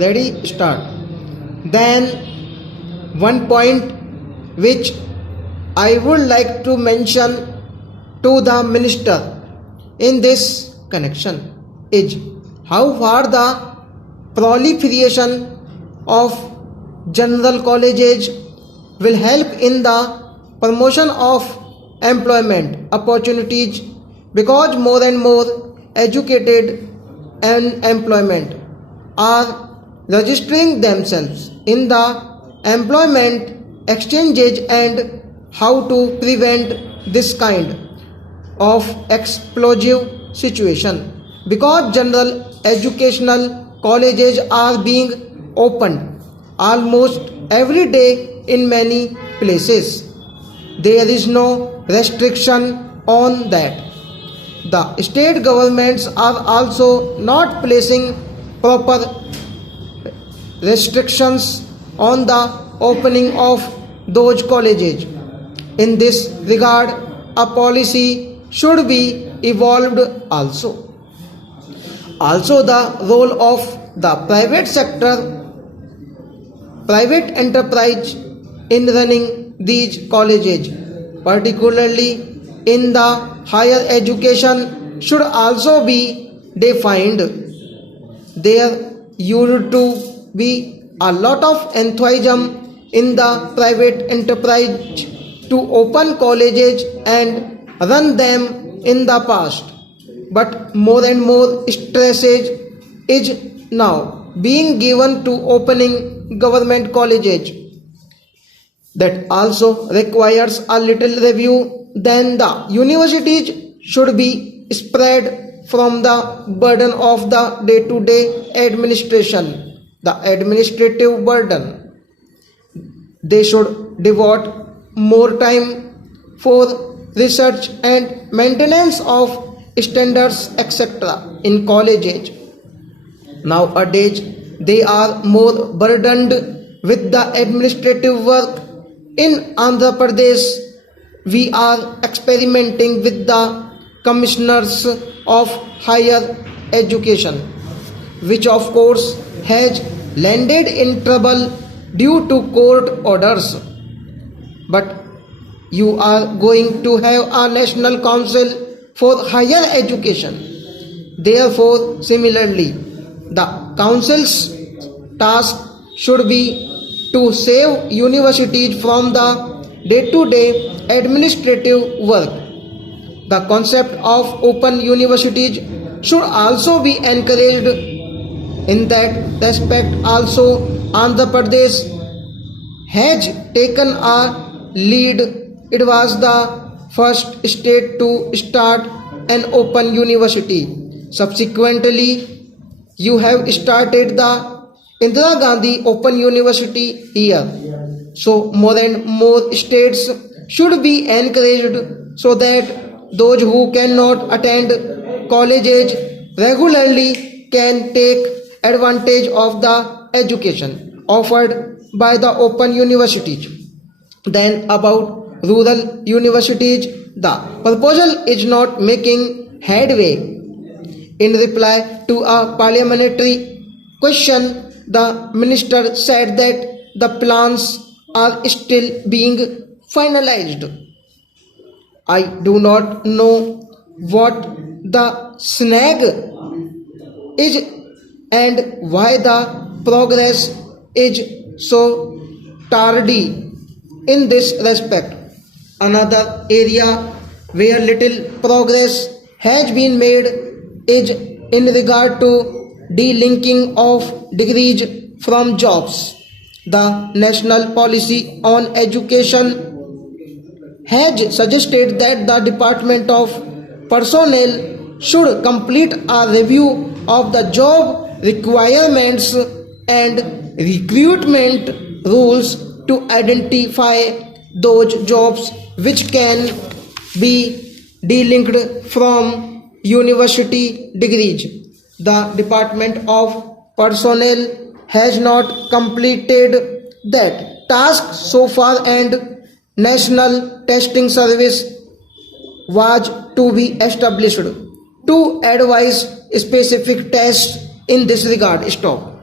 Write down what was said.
Ready, start. Then one point which I would like to mention to the minister in this connection is how far the proliferation of general colleges will help in the promotion of employment opportunities, because more and more educated and employment are registering themselves in the employment exchanges, and how to prevent this kind of explosive situation, because general educational colleges are being opened almost every day in many places. There is no restriction on that. The state governments are also not placing proper restrictions on the opening of those colleges. In this regard, a policy should be evolved also. Also, the role of the private sector, private enterprise in running these colleges, particularly in the higher education, should also be defined. There used to be a lot of enthusiasm in the private enterprise to open colleges and run them in the past, but more and more stress is now being given to opening government colleges. That also requires a little review. Then the universities should be spread from the burden of the day-to-day administration, the administrative burden. They should devote more time for research and maintenance of standards, etc. in colleges. Nowadays, they are more burdened with the administrative work. In Andhra Pradesh, we are experimenting with the commissioners of higher education, which of course has landed in trouble due to court orders. But you are going to have a National Council for Higher Education. Therefore, similarly, the council's task should be to save universities from the day-to-day administrative work. The concept of open universities should also be encouraged. In that respect, also Andhra Pradesh has taken a lead. It was the first state to start an open university. Subsequently, you have started the Indira Gandhi Open University here. So more and more states should be encouraged so that those who cannot attend colleges regularly can take advantage of the education offered by the open universities. Then about rural universities, the proposal is not making headway. In reply to a parliamentary question, the minister said that the plans are still being finalized. I do not know what the snag is and why the progress is so tardy in this respect. Another area where little progress has been made is in regard to delinking of degrees from jobs. The national policy on education has suggested that the Department of Personnel should complete a review of the job requirements and recruitment rules to identify those jobs which can be delinked from university degrees. The Department of Personnel has not completed that task so far, and National Testing Service was to be established to advise specific tests in this regard. Stop.